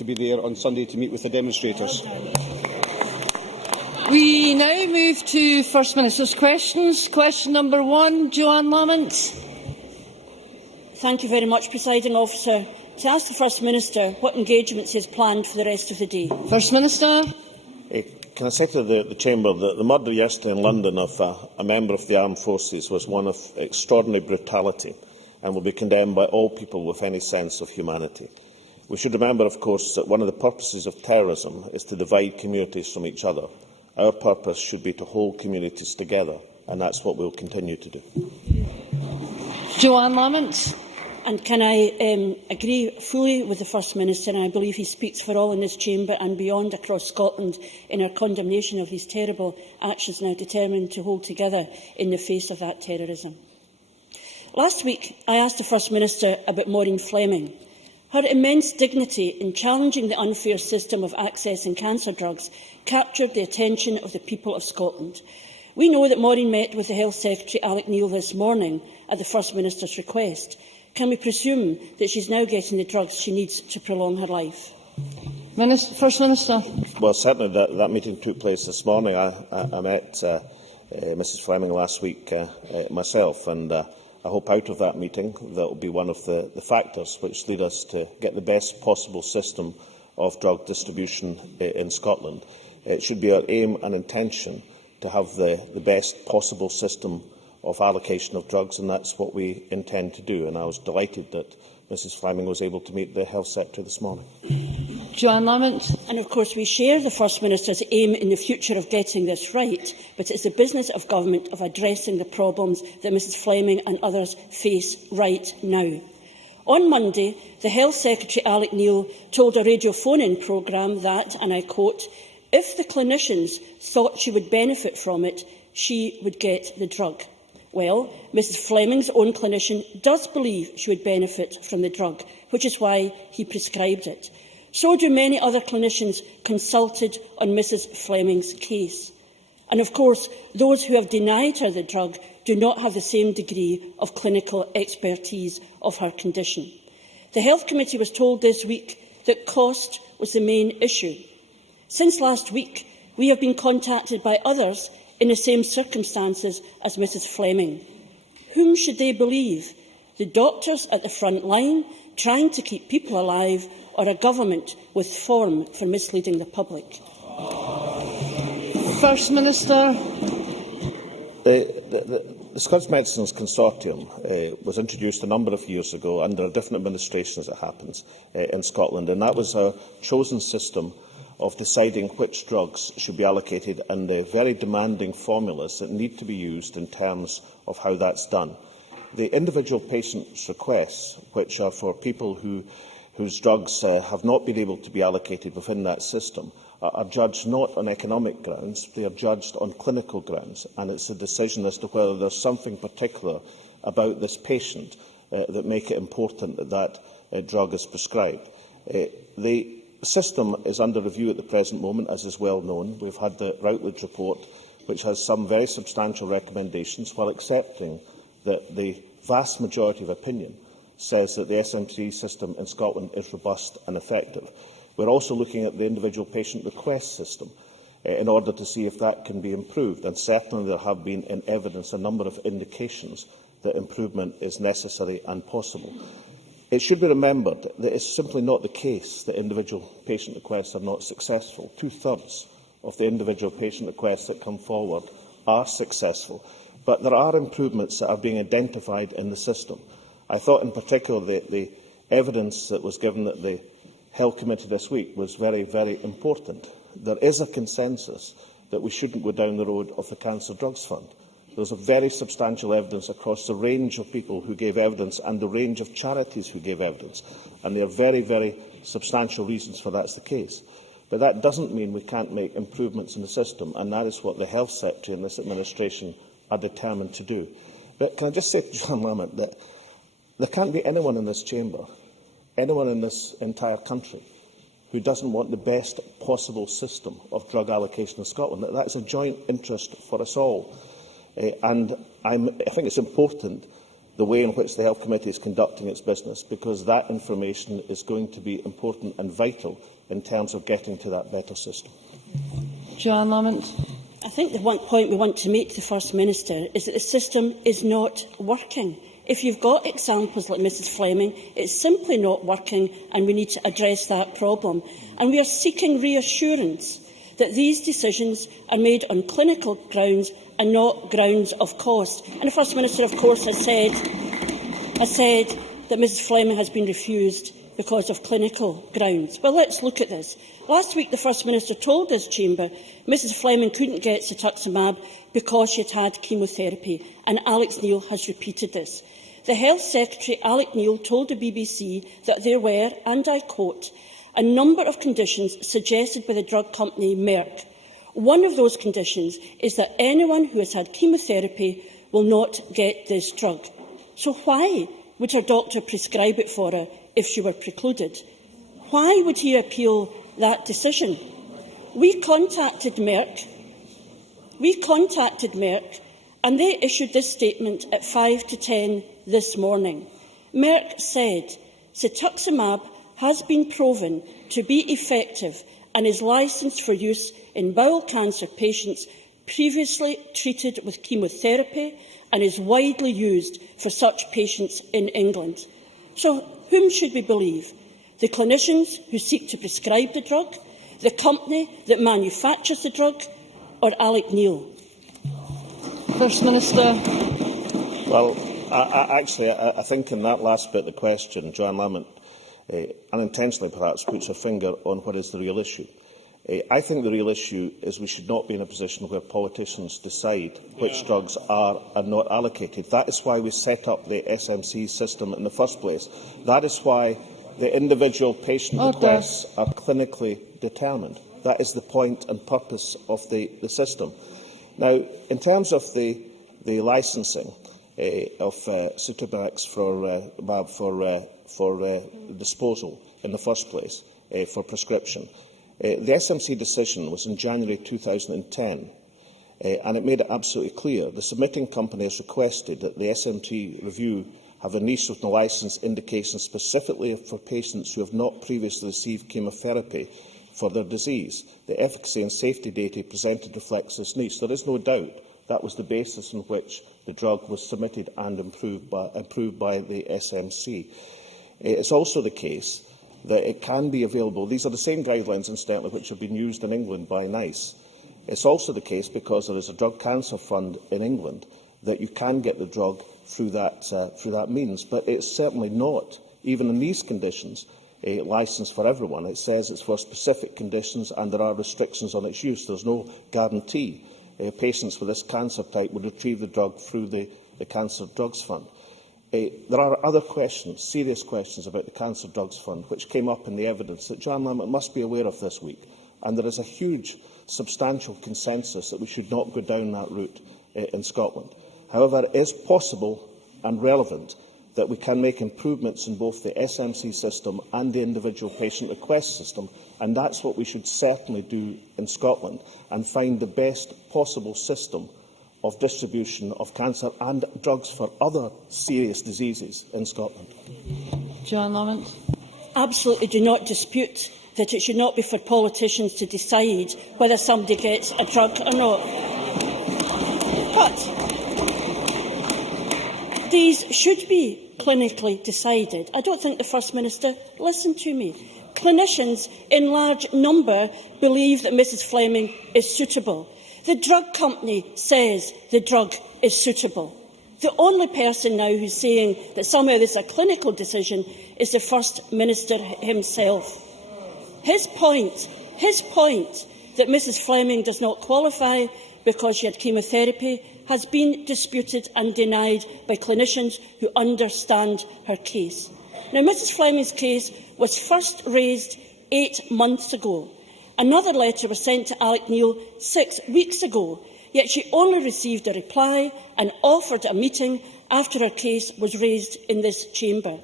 to be there on Sunday to meet with the demonstrators. We now move to First Minister's questions. Question number 1, Joanne Lamont. Thank you very much, Presiding Officer. To ask the First Minister what engagements he has planned for the rest of the day. First Minister. Can I say to the Chamber that the murder yesterday in London of a member of the armed forces was one of extraordinary brutality and will be condemned by all people with any sense of humanity. We should remember, of course, that one of the purposes of terrorism is to divide communities from each other. Our purpose should be to hold communities together, and that's what we will continue to do. Joanne Lamont. And can I agree fully with the First Minister, and I believe he speaks for all in this chamber and beyond across Scotland in our condemnation of these terrible actions, now determined to hold together in the face of that terrorism. Last week, I asked the First Minister about Maureen Fleming. Her immense dignity in challenging the unfair system of accessing cancer drugs captured the attention of the people of Scotland. We know that Maureen met with the Health Secretary Alex Neil this morning at the First Minister's request. Can we presume that she is now getting the drugs she needs to prolong her life? First Minister. Well, certainly that meeting took place this morning. I met Mrs Fleming last week myself, and I hope out of that meeting that will be one of the factors which lead us to get the best possible system of drug distribution in Scotland. It should be our aim and intention to have the best possible system of allocation of drugs, and that's what we intend to do. And I was delighted that Mrs Fleming was able to meet the Health Secretary this morning. Joanne Lamont. And of course we share the First Minister's aim in the future of getting this right, but it's the business of government of addressing the problems that Mrs Fleming and others face right now. On Monday, the Health Secretary Alex Neil told a radio phone-in programme that, and I quote, if the clinicians thought she would benefit from it, she would get the drug. Well, Mrs Fleming's own clinician does believe she would benefit from the drug, which is why he prescribed it. So do many other clinicians consulted on Mrs Fleming's case. And of course, those who have denied her the drug do not have the same degree of clinical expertise of her condition. The Health Committee was told this week that cost was the main issue. Since last week, we have been contacted by others in the same circumstances as Mrs Fleming. Whom should they believe? The doctors at the front line, trying to keep people alive, or a government with form for misleading the public? First Minister. The Scottish Medicines Consortium was introduced a number of years ago under a different administration, as it happens, in Scotland, and that was a chosen system of deciding which drugs should be allocated and the very demanding formulas that need to be used in terms of how that's done. The individual patient's requests, which are for people whose drugs have not been able to be allocated within that system, are judged not on economic grounds, they are judged on clinical grounds, and it's a decision as to whether there's something particular about this patient that make it important that that drug is prescribed. The system is under review at the present moment, as is well known. We've had the Routledge report, which has some very substantial recommendations, while accepting that the vast majority of opinion says that the SMC system in Scotland is robust and effective. We're also looking at the individual patient request system in order to see if that can be improved, and certainly there have been in evidence a number of indications that improvement is necessary and possible. It should be remembered that it's simply not the case that individual patient requests are not successful. 2/3 of the individual patient requests that come forward are successful, but there are improvements that are being identified in the system. I thought in particular the evidence that was given at the Health Committee this week was very, very important. There is a consensus that we shouldn't go down the road of the Cancer Drugs Fund. There's a very substantial evidence across the range of people who gave evidence and the range of charities who gave evidence, and there are very, very substantial reasons for that's the case. But that doesn't mean we can't make improvements in the system, and that is what the Health Secretary and this administration are determined to do. But can I just say to Joanne Lamont that there can't be anyone in this chamber, anyone in this entire country, who doesn't want the best possible system of drug allocation in Scotland. That is a joint interest for us all. And I think it's important the way in which the Health Committee is conducting its business, because that information is going to be important and vital in terms of getting to that better system. Joanne Lamont. I think the one point we want to make to the First Minister is that the system is not working. If you've got examples like Mrs Fleming, it's simply not working, and we need to address that problem. And we are seeking reassurance that these decisions are made on clinical grounds and not grounds of cost. And the First Minister, of course, has said that Mrs Fleming has been refused because of clinical grounds. Well, let's look at this. Last week, the First Minister told this chamber Mrs Fleming couldn't get cetuximab because she had had chemotherapy, and Alex Neil has repeated this. The Health Secretary, Alex Neil, told the BBC that there were, and I quote, a number of conditions suggested by the drug company Merck. One of those conditions is that anyone who has had chemotherapy will not get this drug. So why would her doctor prescribe it for her if she were precluded? Why would he appeal that decision? We contacted Merck, and they issued this statement at 5 to 10 this morning. Merck said, cetuximab has been proven to be effective and is licensed for use in bowel cancer patients previously treated with chemotherapy and is widely used for such patients in England. So whom should we believe? The clinicians who seek to prescribe the drug, the company that manufactures the drug, or Alex Neil? First Minister. Well, I think in that last bit of the question, Joanne Lamont unintentionally perhaps puts her finger on what is the real issue. I think the real issue is we should not be in a position where politicians decide which drugs are and not allocated. That is why we set up the SMC system in the first place. That is why the individual patient requests are clinically determined. That is the point and purpose of the system. Now, in terms of the licensing of Cetobrex for disposal in the first place, for prescription, the SMC decision was in January 2010, and it made it absolutely clear. The submitting company has requested that the SMC review have a niche with no licence indication specifically for patients who have not previously received chemotherapy for their disease. The efficacy and safety data presented reflects this niche. There is no doubt that was the basis on which the drug was submitted and approved by the SMC. It is also the case that it can be available. These are the same guidelines, incidentally, which have been used in England by NICE. It's also the case, because there is a drug cancer fund in England, that you can get the drug through that means. But it's certainly not, even in these conditions, a licence for everyone. It says it's for specific conditions and there are restrictions on its use. There's no guarantee patients with this cancer type would retrieve the drug through the Cancer Drugs Fund. There are other questions, serious questions about the Cancer Drugs Fund, which came up in the evidence that Joanne Lamont must be aware of this week. And there is a huge, substantial consensus that we should not go down that route in Scotland. However, it is possible and relevant that we can make improvements in both the SMC system and the individual patient request system, and that's what we should certainly do in Scotland, and find the best possible system of distribution of cancer and drugs for other serious diseases in Scotland. Joanne Lamont. Absolutely do not dispute that it should not be for politicians to decide whether somebody gets a drug or not. But these should be clinically decided. I don't think the First Minister listened to me. Clinicians in large number believe that Mrs Fleming is suitable. The drug company says the drug is suitable. The only person now who's saying that somehow this is a clinical decision is the First Minister himself. His point that Mrs Fleming does not qualify because she had chemotherapy has been disputed and denied by clinicians who understand her case. Now, Mrs Fleming's case was first raised 8 months ago. Another letter was sent to Alex Neil 6 weeks ago, yet she only received a reply and offered a meeting after her case was raised in this chamber.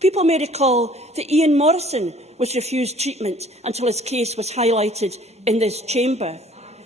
People may recall that Ian Morrison was refused treatment until his case was highlighted in this chamber.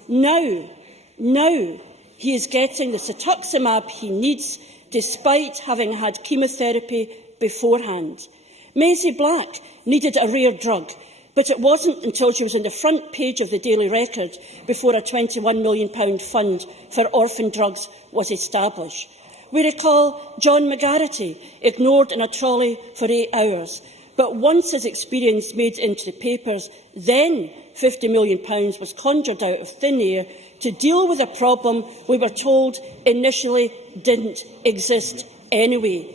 Now he is getting the cetuximab he needs despite having had chemotherapy beforehand. Maisie Black needed a rare drug, but it wasn't until she was on the front page of the Daily Record before a £21 million fund for orphan drugs was established. We recall John McGarity, ignored in a trolley for 8 hours. But once his experience made it into the papers, then £50 million was conjured out of thin air to deal with a problem we were told initially didn't exist anyway.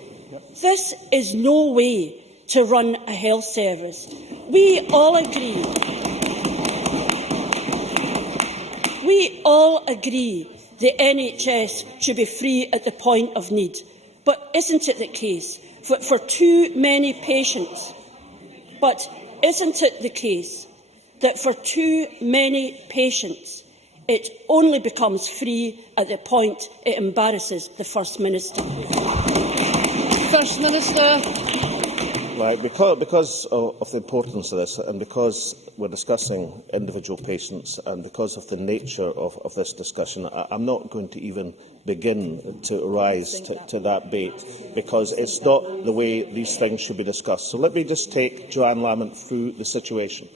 This is no way to run a health service. We all agree the NHS should be free at the point of need. But isn't it the case for too many patients? But isn't it the case that for too many patients it only becomes free at the point it embarrasses the First Minister? First Minister. Right, because of the importance of this, and because we're discussing individual patients, and because of the nature of this discussion, I'm not going to even begin to rise to that bait, because it's not the way these things should be discussed. So let me just take Joanne Lamont through the situation.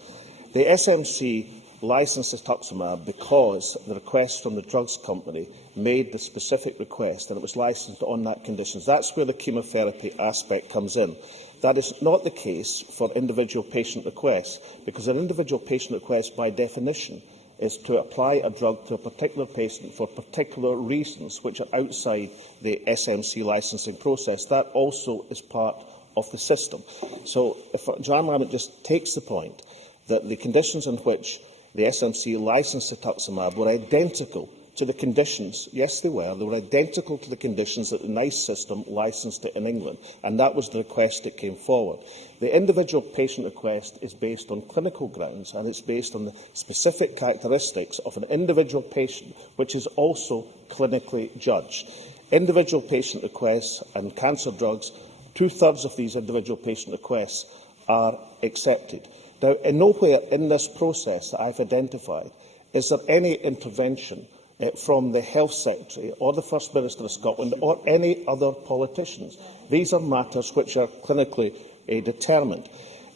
The SMC licensed rituximab because the request from the drugs company made the specific request, and it was licensed on that condition. That's where the chemotherapy aspect comes in. That is not the case for individual patient requests, because an individual patient request, by definition, is to apply a drug to a particular patient for particular reasons which are outside the SMC licensing process. That also is part of the system. So if Joanne Lamont just takes the point that the conditions in which the SMC licensed rituximab were identical to the conditions, yes, they were identical to the conditions that the NICE system licensed it in England, and that was the request that came forward. The individual patient request is based on clinical grounds, and it's based on the specific characteristics of an individual patient, which is also clinically judged. Individual patient requests and cancer drugs, 2/3 of these individual patient requests are accepted. Now, in nowhere in this process that I've identified is there any intervention from the Health Secretary or the First Minister of Scotland or any other politicians. These are matters which are clinically determined.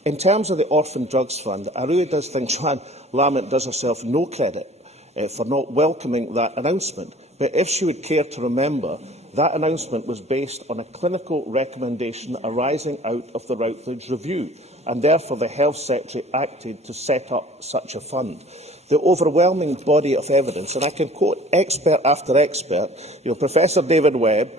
In terms of the Orphan Drugs Fund, I really do think Joanne Lamont does herself no credit for not welcoming that announcement. But if she would care to remember, that announcement was based on a clinical recommendation arising out of the Routledge Review, and therefore the Health Secretary acted to set up such a fund. The overwhelming body of evidence, and I can quote expert after expert, Professor David Webb,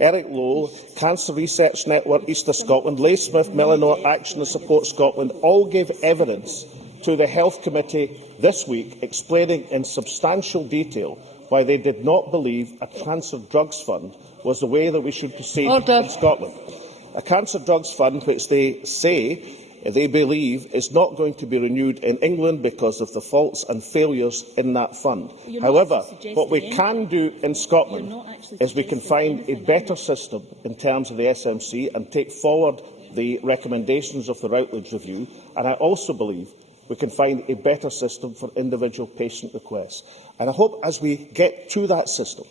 Eric Lowe, Cancer Research Network East of Scotland, Leigh Smith, Melanor Action and Support Scotland, all gave evidence to the Health Committee this week, explaining in substantial detail why they did not believe a cancer drugs fund was the way that we should proceed in Scotland. A cancer drugs fund, which they say they believe is not going to be renewed in England because of the faults and failures in that fund. However, what we can do in Scotland is we can find a better system in terms of the SMC and take forward the recommendations of the Routledge Review, and I also believe we can find a better system for individual patient requests. And I hope as we get to that system,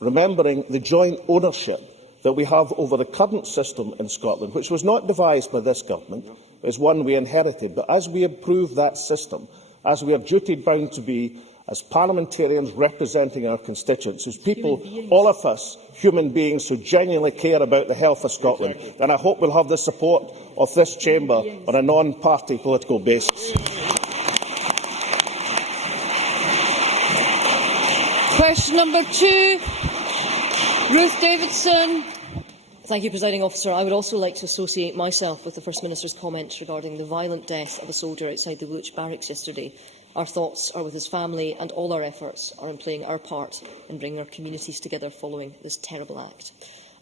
remembering the joint ownership that we have over the current system in Scotland, which was not devised by this government, is one we inherited. But as we improve that system, as we are duty-bound to be, as parliamentarians representing our constituents, as people, all of us, human beings who genuinely care about the health of Scotland, then I hope we'll have the support of this chamber on a non-party political basis. Question number 2, Ruth Davidson. Thank you, Presiding Officer. I would also like to associate myself with the First Minister's comments regarding the violent death of a soldier outside the Woolwich Barracks yesterday. Our thoughts are with his family, and all our efforts are in playing our part in bringing our communities together following this terrible act.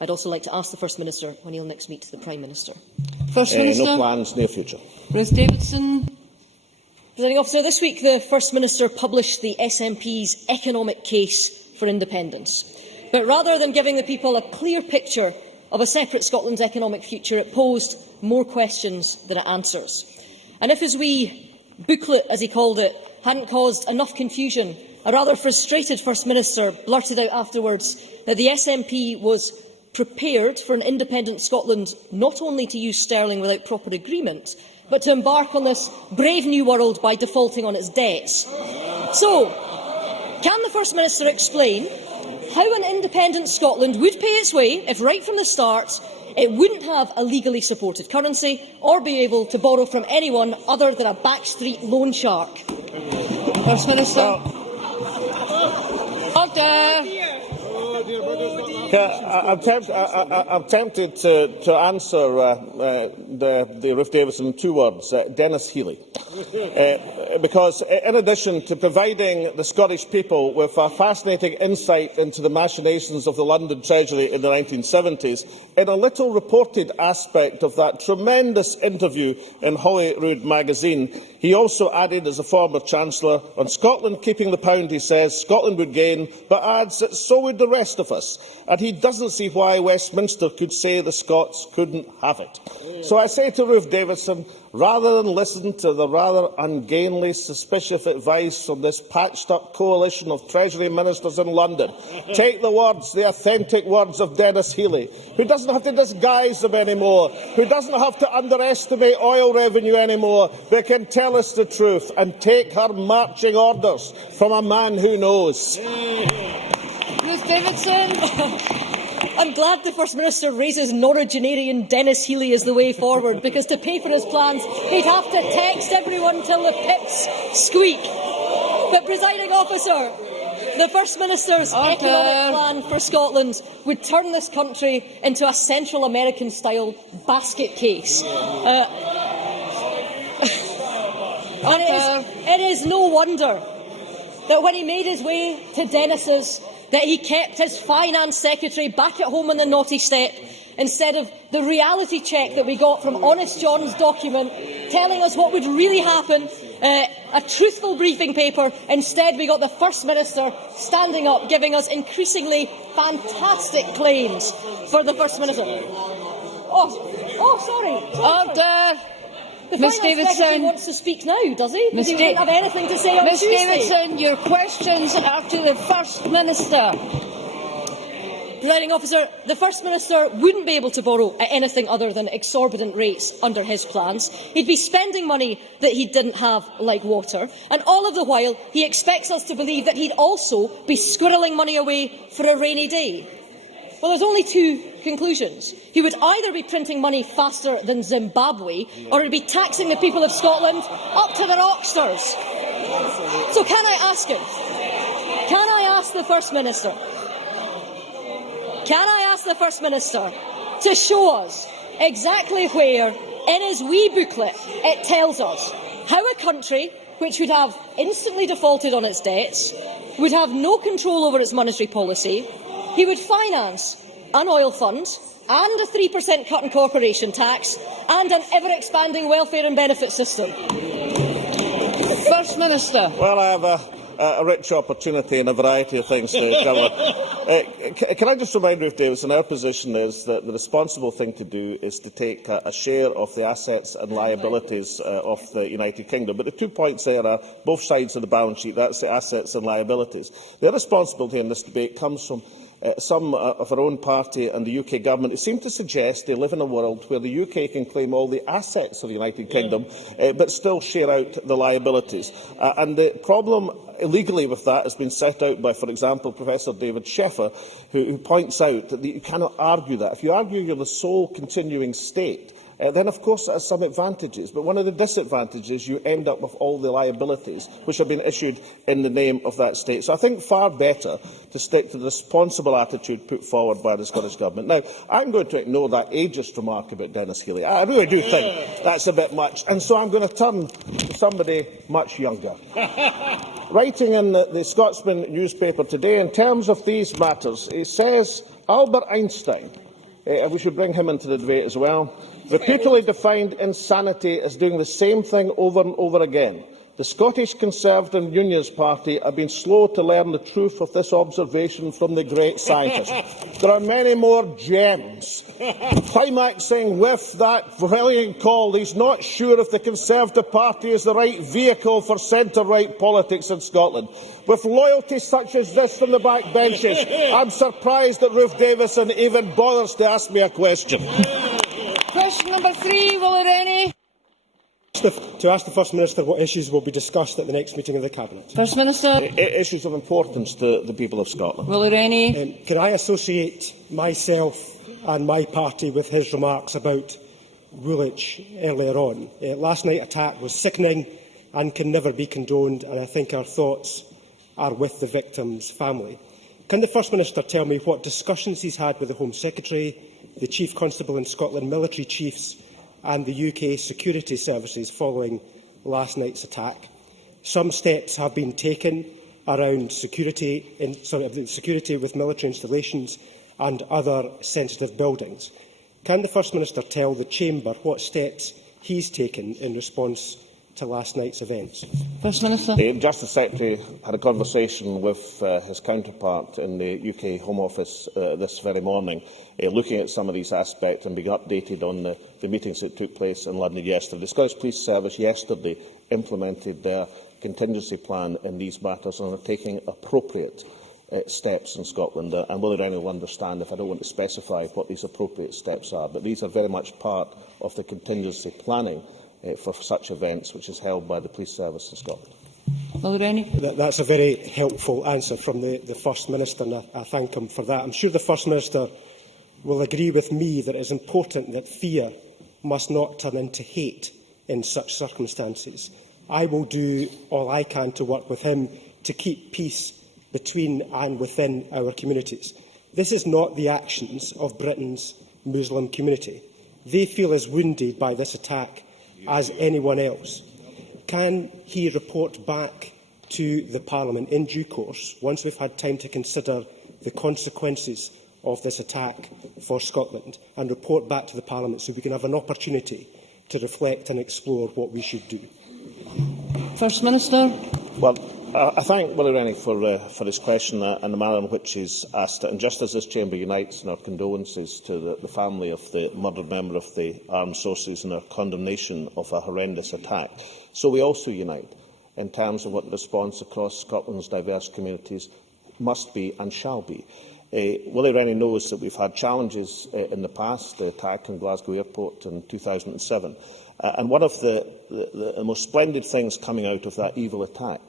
I'd also like to ask the First Minister when he'll next meet the Prime Minister. First Minister. No plans, near future. Ruth Davidson. Presiding Officer, this week the First Minister published the SNP's economic case for independence. But rather than giving the people a clear picture of a separate Scotland's economic future, it posed more questions than it answers. And if his wee booklet, as he called it, hadn't caused enough confusion, a rather frustrated First Minister blurted out afterwards that the SNP was prepared for an independent Scotland not only to use sterling without proper agreement, but to embark on this brave new world by defaulting on its debts. So, can the First Minister explain how an independent Scotland would pay its way if, right from the start, it wouldn't have a legally supported currency or be able to borrow from anyone other than a backstreet loan shark? First Minister. Order. I'm tempted to answer the Ruth Davidson in 2 words, Dennis Healy. Because in addition to providing the Scottish people with a fascinating insight into the machinations of the London Treasury in the 1970s, in a little reported aspect of that tremendous interview in Holyrood magazine, he also added, as a former Chancellor, on Scotland keeping the pound, he says, Scotland would gain, but adds that so would the rest of us. And he doesn't see why Westminster could say the Scots couldn't have it. So I say to Ruth Davidson, rather than listen to the rather ungainly, suspicious advice from this patched-up coalition of Treasury ministers in London, take the words, the authentic words of Dennis Healy, who doesn't have to disguise them anymore, who doesn't have to underestimate oil revenue anymore, but can tell us the truth and take her marching orders from a man who knows. Ruth Davidson. I'm glad the First Minister raises nonagenarian Dennis Healy as the way forward, because to pay for his plans, he'd have to text everyone till the pips squeak. But, Presiding Officer, the First Minister's economic plan for Scotland would turn this country into a Central American-style basket case. And it is no wonder that when he made his way to Dennis's, that he kept his Finance Secretary back at home on the naughty step instead of the reality check that we got from Honest John's document telling us what would really happen, a truthful briefing paper. Instead, we got the First Minister standing up, giving us increasingly fantastic claims for the First Minister. Sorry. Order. The Ms Finance Secretary wants to speak now, does he? Because he won't have anything to say on Ms Tuesday. Davidson, your questions are to the First Minister. Presiding Officer, the First Minister wouldn't be able to borrow at anything other than exorbitant rates under his plans. He'd be spending money that he didn't have like water, and all of the while he expects us to believe that he'd also be squirreling money away for a rainy day. Well, there's only 2 conclusions. He would either be printing money faster than Zimbabwe, or he'd be taxing the people of Scotland up to their oxters. So can I ask him? Can I ask the First Minister? Can I ask the First Minister to show us exactly where, in his wee booklet, it tells us how a country which would have instantly defaulted on its debts, would have no control over its monetary policy, he would finance an oil fund and a 3% cut in corporation tax and an ever-expanding welfare and benefit system? First Minister. Well, I have a rich opportunity in a variety of things to cover. Can I just remind Ruth Davidson, our position is that the responsible thing to do is to take a share of the assets and liabilities of the United Kingdom. But the 2 points there are both sides of the balance sheet. That's the assets and liabilities. The irresponsibility in this debate comes from some of our own party and the UK government who seem to suggest they live in a world where the UK can claim all the assets of the United Kingdom but still share out the liabilities. And the problem legally with that has been set out by, for example, Professor David Sheffer, who points out that you cannot argue that. If you argue you're the sole continuing state, then of course it has some advantages. But one of the disadvantages, you end up with all the liabilities which have been issued in the name of that state. So I think far better to stick to the responsible attitude put forward by the Scottish Government. Now, I'm going to ignore that ageist remark about Dennis Healy. I really do think that's a bit much. And so I'm going to turn to somebody much younger. Writing in the Scotsman newspaper today, in terms of these matters, it says Albert Einstein, we should bring him into the debate as well, repeatedly defined insanity as doing the same thing over and over again, The Scottish Conservative and Unionist Party have been slow to learn the truth of this observation from the great scientist. There are many more gems. Climaxing with that brilliant call, he's not sure if the Conservative Party is the right vehicle for centre-right politics in Scotland. With loyalty such as this from the backbenches, I'm surprised that Ruth Davison even bothers to ask me a question. Question number 3, Will Rennie. To ask the First Minister what issues will be discussed at the next meeting of the Cabinet. First Minister. Issues of importance to the people of Scotland. Will Rennie. Can I associate myself and my party with his remarks about Woolwich earlier on? Last night's attack was sickening and can never be condoned, and I think our thoughts are with the victim's family. Can the First Minister tell me what discussions he's had with the Home Secretary, the Chief Constable in Scotland, military chiefs and the UK security services following last night's attack? Some steps have been taken around security with military installations and other sensitive buildings. Can the First Minister tell the Chamber what steps he's taken in response to last night's events? First Minister. The Justice Secretary had a conversation with his counterpart in the UK Home Office this very morning, looking at some of these aspects and being updated on the meetings that took place in London yesterday. The Scottish Police Service yesterday implemented their contingency plan in these matters and are taking appropriate steps in Scotland. And Willie Rennie will understand if I don't want to specify what these appropriate steps are, but these are very much part of the contingency planning for such events, which is held by the Police Service in Scotland. Will Rennie. That's a very helpful answer from the First Minister, and I thank him for that. I'm sure the First Minister will agree with me that it is important that fear must not turn into hate in such circumstances. I will do all I can to work with him to keep peace between and within our communities. This is not the actions of Britain's Muslim community. They feel as wounded by this attack as anyone else. Can he report back to the Parliament in due course, once we've had time to consider the consequences of this attack for Scotland, and report back to the Parliament so we can have an opportunity to reflect and explore what we should do? First Minister. Well, I thank Willie Rennie for his question and the manner in which he's asked it. And just as this Chamber unites in our condolences to the family of the murdered member of the armed forces and our condemnation of a horrendous attack, so we also unite in terms of what the response across Scotland's diverse communities must be and shall be. Willie Rennie knows that we've had challenges in the past, the attack in Glasgow Airport in 2007. And one of the most splendid things coming out of that evil attack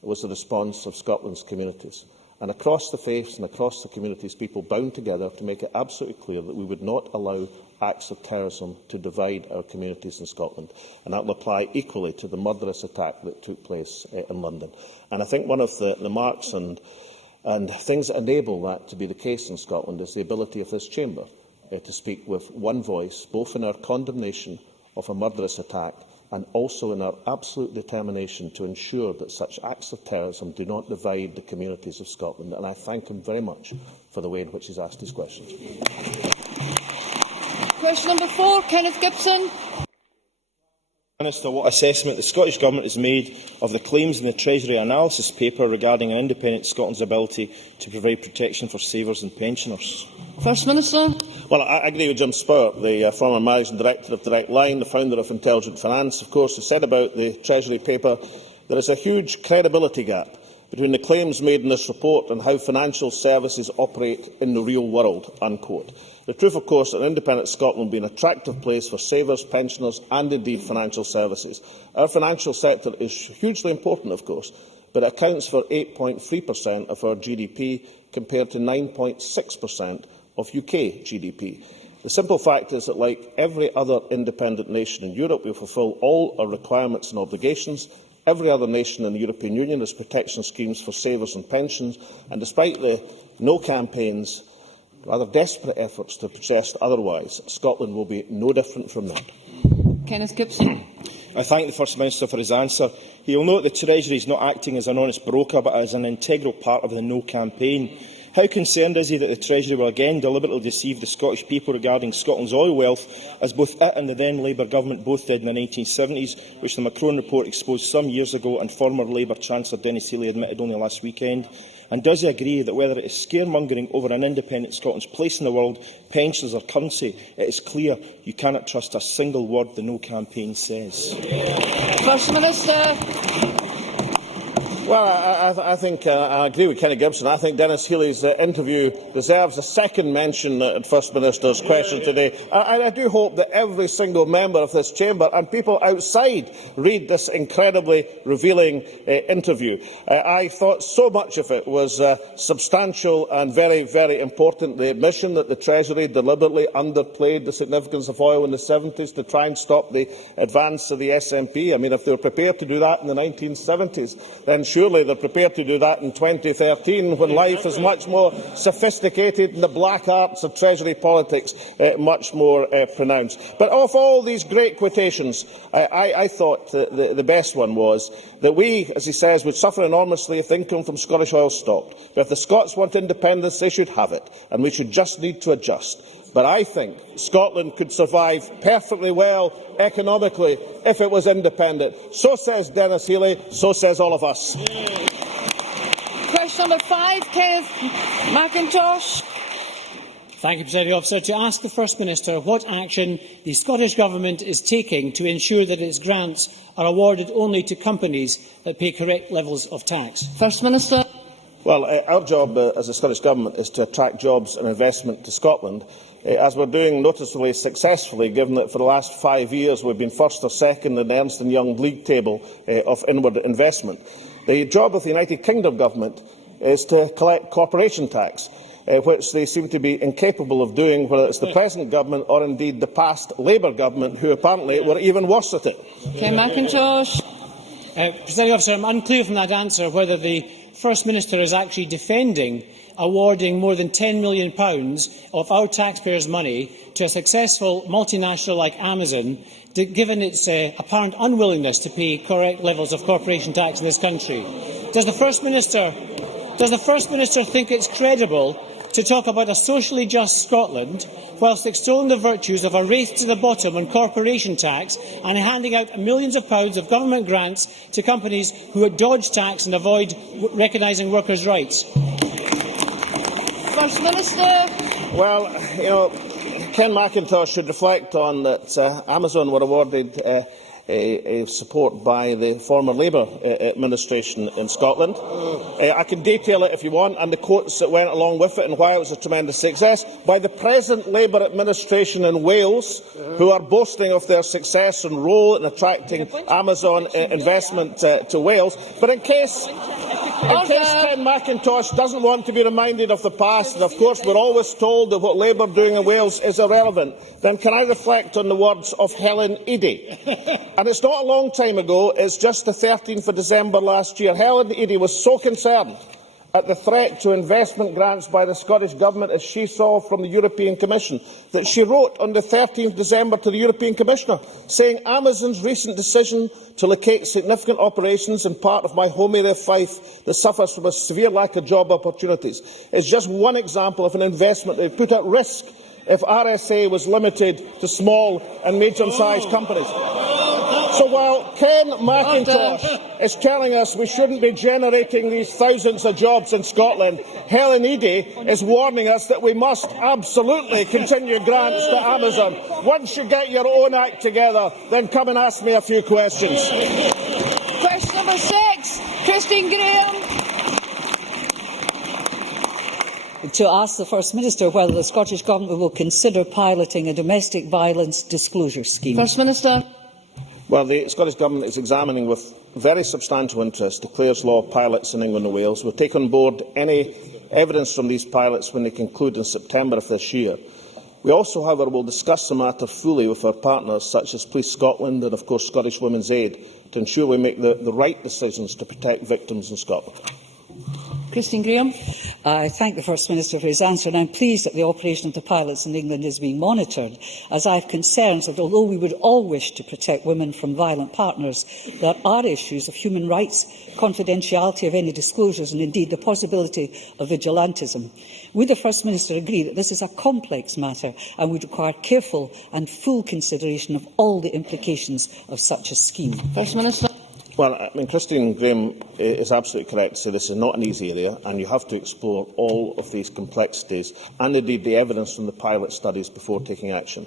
was the response of Scotland's communities. And across the faiths and across the communities, people bound together to make it absolutely clear that we would not allow acts of terrorism to divide our communities in Scotland. And that will apply equally to the murderous attack that took place in London. And I think one of the marks and things that enable that to be the case in Scotland is the ability of this Chamber to speak with one voice, both in our condemnation of a murderous attack and also in our absolute determination to ensure that such acts of terrorism do not divide the communities of Scotland. And I thank him very much for the way in which he's asked his questions. Question number 4, Kenneth Gibson. Minister, what assessment the Scottish Government has made of the claims in the Treasury analysis paper regarding an independent Scotland's ability to provide protection for savers and pensioners? First Minister. Well, I agree with Jim Spurr, the former Managing Director of Direct Line, the founder of Intelligent Finance, of course, has said about the Treasury paper there is a huge credibility gap between the claims made in this report and how financial services operate in the real world, unquote. The truth, of course, that independent Scotland will be an attractive place for savers, pensioners and indeed financial services. Our financial sector is hugely important, of course, but it accounts for 8.3% of our GDP compared to 9.6% of UK GDP. The simple fact is that, like every other independent nation in Europe, we fulfil all our requirements and obligations. Every other nation in the European Union has protection schemes for savers and pensions, and despite the No campaigns, rather desperate efforts to suggest otherwise, Scotland will be no different from that. Kenneth Gibson. I thank the First Minister for his answer. He will note the Treasury is not acting as an honest broker, but as an integral part of the No campaign. How concerned is he that the Treasury will again deliberately deceive the Scottish people regarding Scotland's oil wealth, as both it and the then Labour government both did in the 1970s, which the Macron report exposed some years ago and former Labour Chancellor Denis Healey admitted only last weekend? And does he agree that whether it is scaremongering over an independent Scotland's place in the world, pensions or currency, it is clear you cannot trust a single word the No campaign says? First Minister. Well, I think I agree with Kenny Gibson. I think Denis Healey's interview deserves a second mention at First Minister's question today. I do hope that every single member of this chamber and people outside read this incredibly revealing interview. I thought so much of it was substantial and very, very important. The admission that the Treasury deliberately underplayed the significance of oil in the 70s to try and stop the advance of the SNP. I mean, if they were prepared to do that in the 1970s, then surely they're prepared to do that in 2013, when life is much more sophisticated and the black arts of Treasury politics much more pronounced. But of all these great quotations, I thought the best one was that we, as he says, would suffer enormously if income from Scottish oil stopped. But if the Scots want independence, they should have it, and we should just need to adjust. But I think Scotland could survive perfectly well economically if it was independent. So says Denis Healey, so says all of us. Question number 5, Kenneth McIntosh. Thank you, Presiding Officer. To ask the First Minister what action the Scottish Government is taking to ensure that its grants are awarded only to companies that pay correct levels of tax. First Minister. Well, our job as the Scottish Government is to attract jobs and investment to Scotland, as we're doing noticeably successfully, given that for the last 5 years we've been first or second in the Ernst & Young league table of inward investment. The job of the United Kingdom Government is to collect corporation tax, which they seem to be incapable of doing, whether it's the present government or indeed the past Labour government, who apparently were even worse at it. Ken McIntosh. Presiding Officer, I'm unclear from that answer whether the First Minister is actually defending awarding more than £10 million of our taxpayers' money to a successful multinational like Amazon, given its apparent unwillingness to pay correct levels of corporation tax in this country. Does the First Minister think it's credible to talk about a socially just Scotland whilst extolling the virtues of a race to the bottom on corporation tax and handing out millions of pounds of government grants to companies who dodge tax and avoid recognising workers' rights? First Minister. Well, Ken McIntosh should reflect on that Amazon were awarded support by the former Labour administration in Scotland. I can detail it if you want, and the quotes that went along with it and why it was a tremendous success. By the present Labour administration in Wales, who are boasting of their success and role in attracting Amazon investment to Wales. But in case Ken McIntosh doesn't want to be reminded of the past, and of course we're always told that what Labour are doing in Wales is irrelevant, then can I reflect on the words of Helen Eadie? And it's not a long time ago, it's just the 13th of December last year. Helen Eadie was so concerned at the threat to investment grants by the Scottish Government, as she saw from the European Commission, that she wrote on the 13th of December to the European Commissioner, saying Amazon's recent decision to locate significant operations in part of my home area of Fife that suffers from a severe lack of job opportunities is just one example of an investment they put at risk if RSA was limited to small and medium-sized companies. So while Ken McIntosh is telling us we shouldn't be generating these thousands of jobs in Scotland, Helen Eadie is warning us that we must absolutely continue grants to Amazon. Once you get your own act together, then come and ask me a few questions. Question number 6, Christine Graham. To ask the First Minister whether the Scottish Government will consider piloting a domestic violence disclosure scheme. First Minister. Well, the Scottish Government is examining with very substantial interest the Clare's Law pilots in England and Wales. We'll take on board any evidence from these pilots when they conclude in September of this year. We also, however, will discuss the matter fully with our partners, such as Police Scotland and, of course, Scottish Women's Aid, to ensure we make the right decisions to protect victims in Scotland. Christine Graham. I thank the First Minister for his answer, and I am pleased that the operation of the pilots in England is being monitored, as I have concerns that although we would all wish to protect women from violent partners, there are issues of human rights, confidentiality of any disclosures, and indeed the possibility of vigilantism. Would the First Minister agree that this is a complex matter and would require careful and full consideration of all the implications of such a scheme? First Minister. Well, I mean, Christine Graham is absolutely correct. So this is not an easy area, and you have to explore all of these complexities and indeed the evidence from the pilot studies before taking action.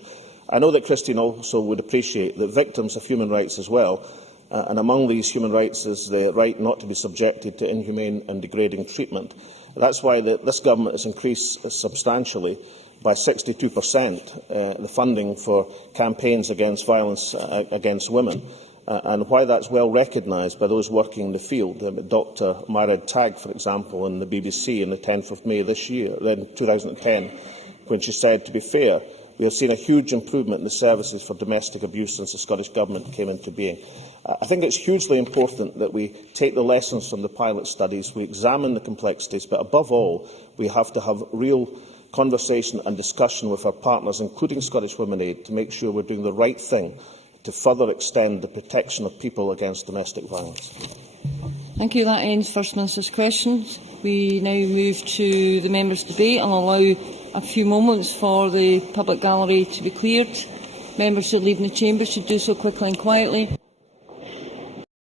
I know that Christine also would appreciate that victims have human rights as well, and among these human rights is the right not to be subjected to inhumane and degrading treatment. That's why this government has increased substantially by 62% the funding for campaigns against violence against women. And why that's well recognised by those working in the field. Dr Marid Tag, for example, in the BBC on the 10th of May this year, in 2010, when she said, to be fair, we have seen a huge improvement in the services for domestic abuse since the Scottish Government came into being. I think it's hugely important that we take the lessons from the pilot studies, we examine the complexities, but above all, we have to have real conversation and discussion with our partners, including Scottish Women Aid, to make sure we're doing the right thing to further extend the protection of people against domestic violence. Thank you. That ends First Minister's questions. We now move to the members' debate. I'll allow a few moments for the public gallery to be cleared. Members who are leaving the chamber should do so quickly and quietly.